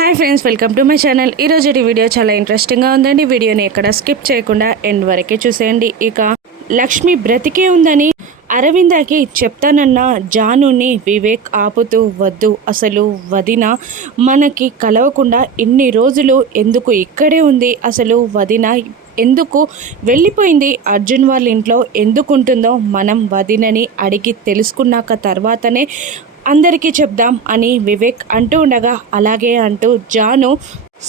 Hi friends, welcome to my channel. ఈరోజు video చాలా ఇంట్రెస్టింగ్గా ఉందండి. వీడియోని ఎక్కడ స్కిప్ చేయకుండా ఎండ్ వరకే చూసేయండి. ఇక లక్ష్మి బ్రతికే ఉందని అరవిందకి చెప్తానన్న జానుని వివేక్ ఆపుతూ, వద్దు, అసలు వదిన మనకి కలవకుండా ఇన్ని రోజులు ఎందుకు ఇక్కడే ఉంది, అసలు వదిన ఎందుకు వెళ్ళిపోయింది, అర్జున్ వాళ్ళ ఇంట్లో ఎందుకుంటుందో మనం వదినని అడిగి తెలుసుకున్నాక తర్వాతనే అందరికీ చెప్దాం అని వివేక్ అంటూ ఉండగా, అలాగే అంటూ జాను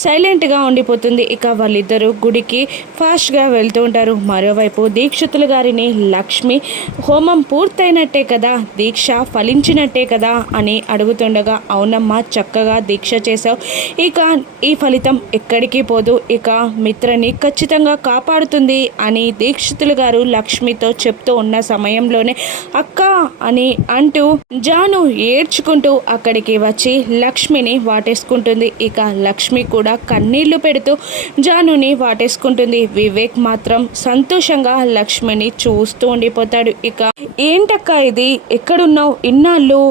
సైలెంట్గా ఉండిపోతుంది. ఇక వాళ్ళిద్దరూ గుడికి ఫాస్ట్గా వెళ్తూ ఉంటారు. మరోవైపు దీక్షితులు గారిని లక్ష్మి హోమం పూర్తయినట్టే కదా, దీక్ష ఫలించినట్టే కదా అని అడుగుతుండగా, అవునమ్మా, చక్కగా దీక్ష చేశావు, ఇక ఈ ఫలితం ఎక్కడికి పోదు, ఇక మిత్రని ఖచ్చితంగా కాపాడుతుంది అని దీక్షితులు గారు లక్ష్మితో చెప్తూ ఉన్న సమయంలోనే అక్క అని అంటూ జాను ఏడ్చుకుంటూ అక్కడికి వచ్చి లక్ష్మిని వాటేసుకుంటుంది. ఇక లక్ష్మి కూడా కన్నీళ్లు పెడుతూ జానుని వాటేసుకుంటుంది. వివేక్ మాత్రం సంతోషంగా లక్ష్మిని చూస్తూ ఉండిపోతాడు. ఇక ఏంటక్క ఇది, ఎక్కడున్నావు ఇన్నాళ్ళు,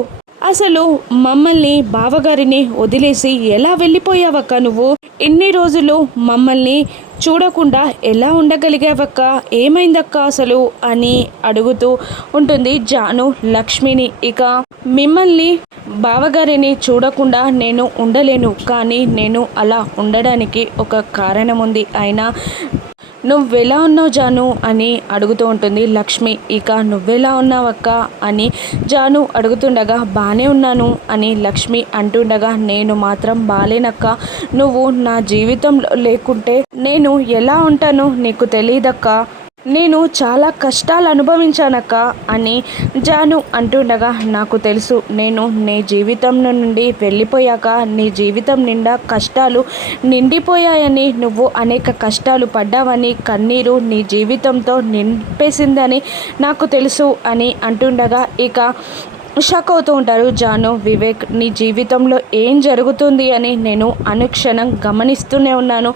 అసలు మమ్మల్ని బావగారిని వదిలేసి ఎలా వెళ్ళిపోయావక్క, నువ్వు ఇన్ని రోజులు మమ్మల్ని చూడకుండా ఎలా ఉండగలిగావక్క, ఏమైందక్క అసలు అని అడుగుతూ ఉంటుంది జాను లక్ష్మిని. ఇక మిమ్మల్ని బావగారిని చూడకుండా నేను ఉండలేను, కానీ నేను అలా ఉండడానికి ఒక కారణం ఉంది, అయినా నువ్వెలా ఉన్నావు జాను అని అడుగుతూ ఉంటుంది లక్ష్మి. ఇక నువ్వెలా ఉన్నావక్క అని జాను అడుగుతుండగా, బాగానే ఉన్నాను అని లక్ష్మి అంటుండగా, నేను మాత్రం బాలేనక్క, నువ్వు నా జీవితంలో లేకుంటే నేను ఎలా ఉంటానో నీకు తెలియదక్క, నేను చాలా కష్టాలు అనుభవించానక్క అని జాను అంటుండగా, నాకు తెలుసు, నేను నీ జీవితం నుండి వెళ్ళిపోయాక నీ జీవితం నిండా కష్టాలు నిండిపోయాయని, నువ్వు అనేక కష్టాలు పడ్డావని, కన్నీరు నీ జీవితంతో నింపేసిందని నాకు తెలుసు అని అంటుండగా, ఇక షాక్ అవుతూ ఉంటారు జాను వివేక్. నీ జీవితంలో ఏం జరుగుతుంది అని నేను అనుక్షణం గమనిస్తూనే ఉన్నాను,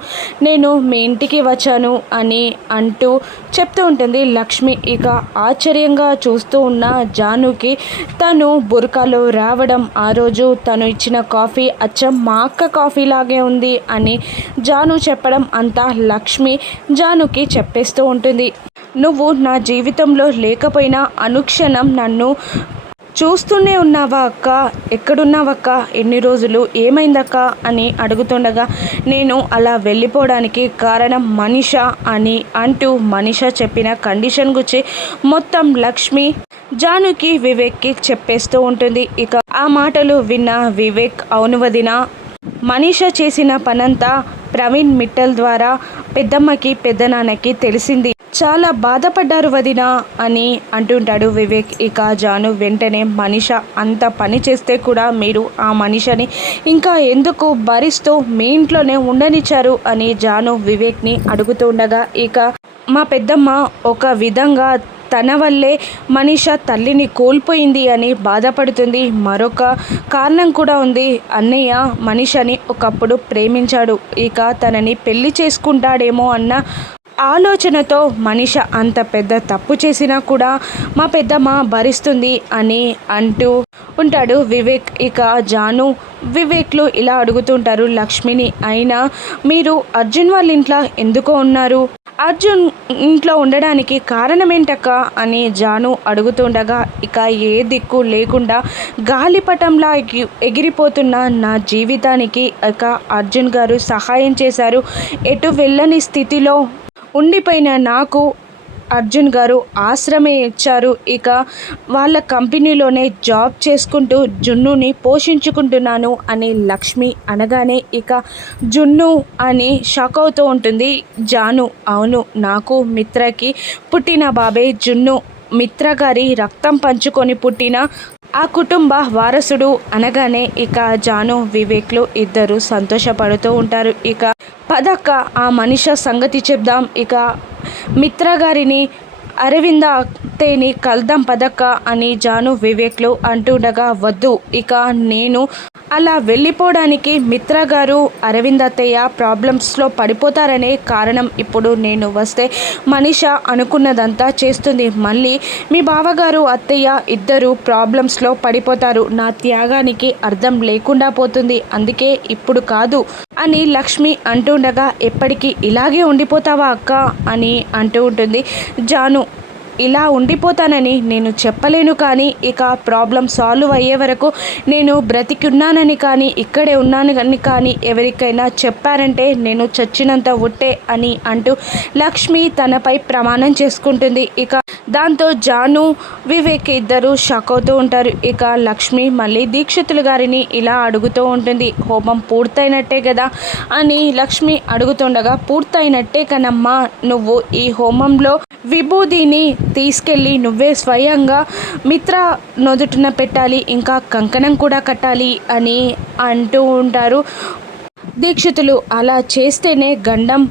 నేను మీ ఇంటికి వచ్చాను అని అంటూ చెప్తూ ఉంటుంది లక్ష్మి. ఇక ఆశ్చర్యంగా చూస్తూ ఉన్న జానుకి తను బుర్కాలో రావడం, ఆ రోజు తను ఇచ్చిన కాఫీ అచ్చం మా అక్క కాఫీ లాగే ఉంది అని జాను చెప్పడం అంతా లక్ష్మి జానుకి చెప్పేస్తూ ఉంటుంది. నువ్వు నా జీవితంలో లేకపోయినా అనుక్షణం నన్ను చూస్తూనే ఉన్నావా అక్క, ఎక్కడున్నావక్క, ఎన్ని రోజులు, ఏమైందక్క అని అడుగుతుండగా, నేను అలా వెళ్ళిపోవడానికి కారణం మనిష అని అంటూ మనిష చెప్పిన కండిషన్ గురించి మొత్తం లక్ష్మి జానుకి వివేక్కి చెప్పేస్తూ ఉంటుంది. ఇక ఆ మాటలు విన్న వివేక్, అవును వదిన, మనీష చేసిన పనంతా ప్రవీణ్ మిట్టల్ ద్వారా పెద్దమ్మకి పెద్దనాన్నకి తెలిసింది, చాలా బాధపడ్డారు వదిన అని అంటుంటాడు వివేక్. ఇక జాను వెంటనే, మనిష అంత పని చేస్తే కూడా మీరు ఆ మనిషిని ఇంకా ఎందుకు భరిస్తూ మీ ఇంట్లోనే ఉండనిచ్చారు అని జాను వివేక్ని అడుగుతూ ఉండగా, ఇక మా పెద్దమ్మ ఒక విధంగా తన వల్లే మనీష తల్లిని కోల్పోయింది అని బాధపడుతుంది, మరొక కారణం కూడా ఉంది, అన్నయ్య మనీషని ఒకప్పుడు ప్రేమించాడు, ఇక తనని పెళ్లి చేసుకుంటాడేమో అన్న ఆలోచనతో మనిష అంత పెద్ద తప్పు చేసినా కూడా మా పెద్దమ్మ భరిస్తుంది అని అంటూ ఉంటాడు వివేక్. ఇక జాను వివేక్లు ఇలా అడుగుతుంటారు లక్ష్మిని, అయినా మీరు అర్జున్ వాళ్ళ ఇంట్లో ఎందుకో ఉన్నారు, అర్జున్ ఇంట్లో ఉండడానికి కారణం ఏంటక్క అని జాను అడుగుతుండగా, ఇక ఏ దిక్కు లేకుండా గాలిపటంలా ఎగిరిపోతున్న నా జీవితానికి ఇక అర్జున్ గారు సహాయం చేశారు, ఎటు వెళ్ళని స్థితిలో ఉండిపోయిన నాకు అర్జున్ గారు ఆశ్రమే ఇచ్చారు, ఇక వాళ్ళ కంపెనీలోనే జాబ్ చేసుకుంటూ జున్నుని పోషించుకుంటున్నాను అని లక్ష్మి అనగానే, ఇక జున్ను అని షాక్ అవుతూ ఉంటుంది జాను. అవును, నాకు మిత్రకి పుట్టిన బాబే జున్ను, మిత్ర గారి రక్తం పంచుకొని పుట్టిన ఆ కుటుంబ వారసుడు అనగానే, ఇక జాను వివేక్లు ఇద్దరు సంతోషపడుతూ ఉంటారు. ఇక పదక్క ఆ మనిష సంగతి చెప్దాం, ఇక మిత్ర గారిని అరవింద అత్తేని కలుద్దాం పదక్క అని జాను వివేక్లు అంటుండగా, వద్దు, ఇక నేను అలా వెళ్ళిపోవడానికి మిత్ర గారు అరవింద్ అత్తయ్య ప్రాబ్లమ్స్లో పడిపోతారనే కారణం. ఇప్పుడు నేను వస్తే మనిష అనుకున్నదంతా చేస్తుంది. మళ్ళీ మీ బావగారు అత్తయ్య ఇద్దరు ప్రాబ్లమ్స్లో పడిపోతారు. నా త్యాగానికి అర్థం లేకుండా పోతుంది. అందుకే ఇప్పుడు కాదు అని లక్ష్మి అంటుండగా, ఎప్పటికీ ఇలాగే ఉండిపోతావా అక్క అని అంటూ ఉంటుంది జాను. ఇలా ఉండిపోతానని నేను చెప్పలేను, కానీ ఇక ప్రాబ్లం సాల్వ్ అయ్యే వరకు నేను బ్రతికున్నానని కానీ ఇక్కడే ఉన్నానని కానీ ఎవరికైనా చెప్పారంటే నేను చచ్చినంత ఉట్టే అని అంటూ లక్ష్మి తనపై ప్రమాణం చేసుకుంటుంది. ఇక దాంతో జాను వివేక్ ఇద్దరు షాక్ అవుతూ ఉంటారు. ఇక లక్ష్మి మళ్ళీ దీక్షితులు గారిని ఇలా అడుగుతూ ఉంటుంది, హోమం పూర్తయినట్టే కదా అని లక్ష్మి అడుగుతుండగా, పూర్తయినట్టే కనమ్మా, నువ్వు ఈ హోమంలో విభూదిని తీసుకెళ్ళి నువ్వే స్వయంగా మిత్ర నొదుటిన పెట్టాలి, ఇంకా కంకణం కూడా కట్టాలి అని అంటూ ఉంటారు దీక్షితులు. అలా చేస్తేనే గండం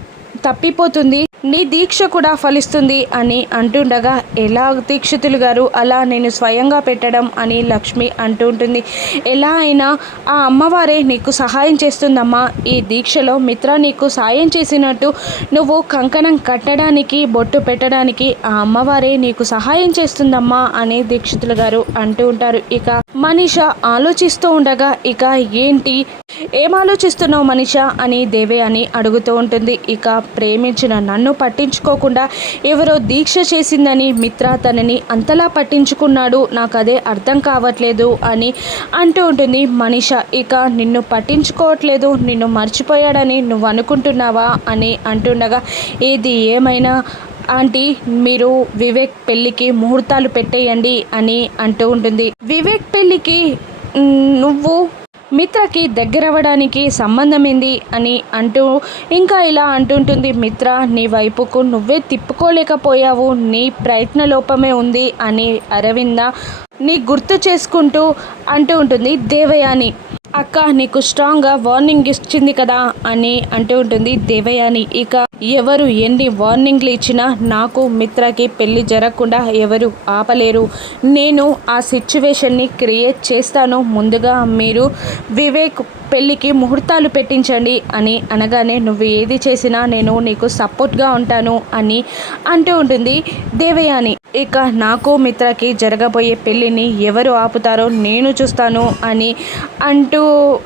తప్పిపోతుంది, నీ దీక్ష కూడా ఫలిస్తుంది అని అంటుండగా, ఎలా దీక్షితులు గారు అలా నేను స్వయంగా పెట్టడం అని లక్ష్మి అంటూ ఉంటుంది. ఎలా అయినా ఆ అమ్మవారే నీకు సహాయం చేస్తుందమ్మా, ఈ దీక్షలో మిత్ర నీకు సాయం చేసినట్టు నువ్వు కంకణం కట్టడానికి బొట్టు పెట్టడానికి ఆ అమ్మవారే నీకు సహాయం చేస్తుందమ్మా అని దీక్షితులు గారు అంటూ ఉంటారు. ఇక మనీష ఆలోచిస్తూ ఉండగా, ఇక ఏంటి ఏం ఆలోచిస్తున్నావు మనీష అని దేవే అని అడుగుతూ ఉంటుంది. ఇక ప్రేమించిన నన్ను పట్టించుకోకుండా ఎవరో దీక్ష చేసిందని మిత్ర తనని అంతలా పట్టించుకున్నాడు, నాకు అదే అర్థం కావట్లేదు అని అంటూ ఉంటుంది మనీష. ఇక నిన్ను పట్టించుకోవట్లేదు, నిన్ను మర్చిపోయాడని నువ్వు అనుకుంటున్నావా అని అంటుండగా, ఏది ఏమైనా ఆంటీ మీరు వివేక్ పెళ్ళికి ముహూర్తాలు పెట్టేయండి అని అంటూ ఉంటుంది. వివేక్ పెళ్ళికి నువ్వు మిత్రకి దగ్గరవ్వడానికి సంబంధం ఏంది అని అంటూ ఇంకా ఇలా అంటుంటుంది మిత్ర, నీ వైపుకు నువ్వే తిప్పుకోలేకపోయావు, నీ ప్రయత్న లోపమే ఉంది అని అరవింద నీ గుర్తు చేసుకుంటూ అంటూ ఉంటుంది దేవయాని. అక్క నీకు స్ట్రాంగ్గా వార్నింగ్ ఇచ్చింది కదా అని అంటూ ఉంటుంది దేవయాని. ఇక ఎవరు ఎన్ని వార్నింగ్లు ఇచ్చినా నాకు మిత్రకి పెళ్ళి జరగకుండా ఎవరు ఆపలేరు, నేను ఆ సిచ్యువేషన్ని క్రియేట్ చేస్తాను, ముందుగా మీరు వివేక్ పెళ్ళికి ముహూర్తాలు పెట్టించండి అని అనగానే, నువ్వు ఏది చేసినా నేను నీకు సపోర్ట్గా ఉంటాను అని అంటూ ఉంటుంది దేవయాని. ఇక నాకు మిత్రకి జరగబోయే పెళ్ళిని ఎవరు ఆపుతారో నేను చూస్తాను అని అంటూ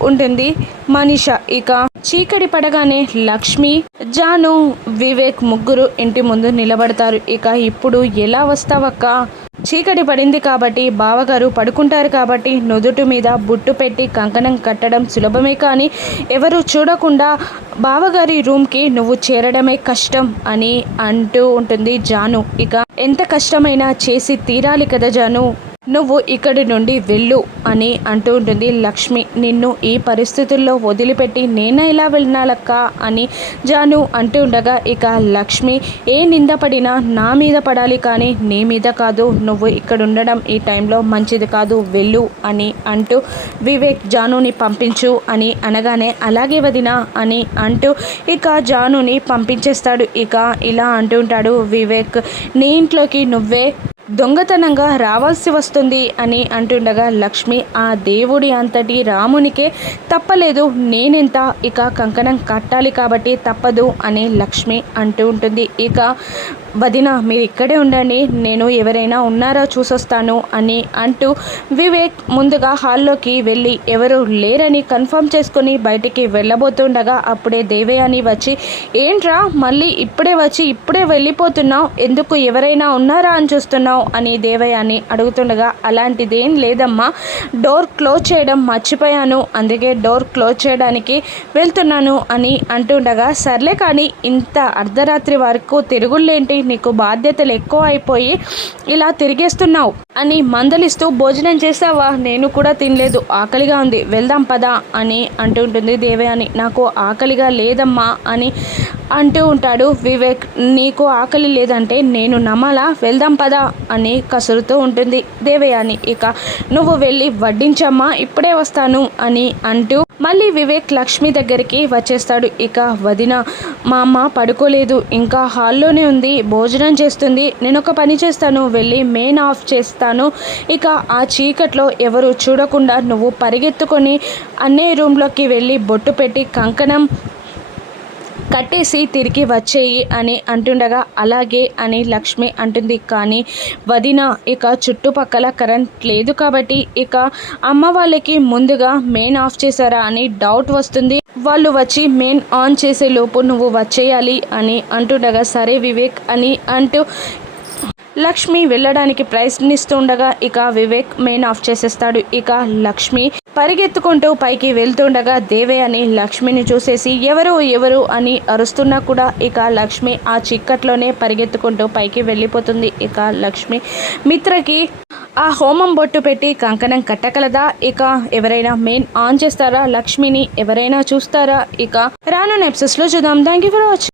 ఉంటుంది మనీష. ఇక చీకటి పడగానే లక్ష్మి జాను వివేక్ ముగ్గురు ఇంటి ముందు నిలబడతారు. ఇక ఇప్పుడు ఎలా వస్తావక్క, చీకటి పడింది కాబట్టి బావగారు పడుకుంటారు కాబట్టి నుదుటి మీద బుట్టు పెట్టి కంకణం కట్టడం సులభమే, కానీ ఎవరు చూడకుండా బావగారి రూమ్కి నువ్వు చేరడమే కష్టం అని అంటూ ఉంటుంది జాను. ఇక ఎంత కష్టమైనా చేసి తీరాలి కదా జాను, నువ్వు ఇక్కడి నుండి వెళ్ళు అని అంటూ ఉంటుంది లక్ష్మి. నిన్ను ఈ పరిస్థితుల్లో వదిలిపెట్టి నేనే ఇలా వెళ్ళాలక్క అని జాను అంటూ ఉండగా, ఇక లక్ష్మి ఏ నింద పడినా నా మీద పడాలి కానీ నీ మీద కాదు, నువ్వు ఇక్కడ ఉండడం ఈ టైంలో మంచిది కాదు, వెళ్ళు అని అంటూ వివేక్ జానుని పంపించు అని అనగానే, అలాగే వదినా అని అంటూ ఇక జానుని పంపించేస్తాడు. ఇక ఇలా అంటూ ఉంటాడు వివేక్, నీ ఇంట్లోకి నువ్వే దొంగతనంగా రావాల్సి వస్తుంది అని అంటుండగా లక్ష్మి, ఆ దేవుడి అంతటి రామునికే తప్పలేదు, నేనెంత ఇక కంకణం కట్టాలి కాబట్టి తప్పదు అని లక్ష్మి అంటూ ఉంటుంది. ఇక వదిన మీరు ఇక్కడే ఉండండి, నేను ఎవరైనా ఉన్నారో చూసొస్తాను అని అంటూ వివేక్ ముందుగా హాల్లోకి వెళ్ళి ఎవరు లేరని కన్ఫర్మ్ చేసుకొని బయటికి వెళ్ళబోతుండగా, అప్పుడే దేవయాని వచ్చి, ఏంట్రా మళ్ళీ ఇప్పుడే వచ్చి ఇప్పుడే వెళ్ళిపోతున్నావు, ఎందుకు ఎవరైనా ఉన్నారా అని చూస్తున్నావు అని దేవయాని అడుగుతుండగా, అలాంటిదేం లేదమ్మా, డోర్ క్లోజ్ చేయడం మర్చిపోయాను, అందుకే డోర్ క్లోజ్ చేయడానికి వెళ్తున్నాను అని అంటుండగా, సర్లే కానీ ఇంత అర్ధరాత్రి వరకు తిరుగులేంటి, నీకు బాధ్యతలు ఎక్కువ అయిపోయి ఇలా తిరిగేస్తున్నావు అని మందలిస్తూ, భోజనం చేసావా, నేను కూడా తినలేదు, ఆకలిగా ఉంది, వెళ్దాం పదా అని అంటూ ఉంటుంది దేవయాని. నాకు ఆకలిగా లేదమ్మా అని అంటూ ఉంటాడు వివేక్. నీకు ఆకలి లేదంటే నేను నమ్మాలా, వెళ్దాం పదా అని కసురుతూ ఉంటుంది దేవయాని. ఇక నువ్వు వెళ్ళి వడ్డించమ్మా, ఇప్పుడే వస్తాను అని అంటూ మళ్ళీ వివేక్ లక్ష్మి దగ్గరికి వచ్చేస్తాడు. ఇక వదిన మా అమ్మ పడుకోలేదు, ఇంకా హాల్లోనే ఉంది, భోజనం చేస్తుంది, నేను ఒక పని చేస్తాను, వెళ్ళి మెయిన్ ఆఫ్ చేస్తాను, ఇక ఆ చీకట్లో ఎవరు చూడకుండా నువ్వు పరిగెత్తుకొని అన్నయ్య రూమ్లోకి వెళ్ళి బొట్టు పెట్టి కంకణం కట్టేసి తిరిగి వచ్చేయి అని అంటుండగా అలాగే అని లక్ష్మి అంటుంది. కానీ వదిన ఇక చుట్టుపక్కల కరెంట్ లేదు కాబట్టి ఇక అమ్మ వాళ్ళకి ముందుగా మెయిన్ ఆఫ్ చేశారా అని డౌట్ వస్తుంది, వాళ్ళు వచ్చి మెయిన్ ఆన్ చేసే లోపు నువ్వు వచ్చేయాలి అని అంటుండగా సరే వివేక్ అని అంటూ లక్ష్మి వెళ్ళడానికి ప్రయత్నిస్తుండగా ఇక వివేక్ మెయిన్ ఆఫ్ చేసేస్తాడు. ఇక లక్ష్మి పరిగెత్తుకుంటూ పైకి వెళ్తుండగా దేవే అని లక్ష్మిని చూసేసి ఎవరు ఎవరు అని అరుస్తున్నా కూడా ఇక లక్ష్మి ఆ చిక్కట్లోనే పరిగెత్తుకుంటూ పైకి వెళ్ళిపోతుంది. ఇక లక్ష్మి మిత్రకి ఆ హోమం బొట్టు పెట్టి కంకణం కట్టగలదా, ఇక ఎవరైనా మెయిన్ ఆన్ చేస్తారా, లక్ష్మిని ఎవరైనా చూస్తారా, ఇక రానున్న ఎపిసోడ్స్లో చూద్దాం. Thank you for watching.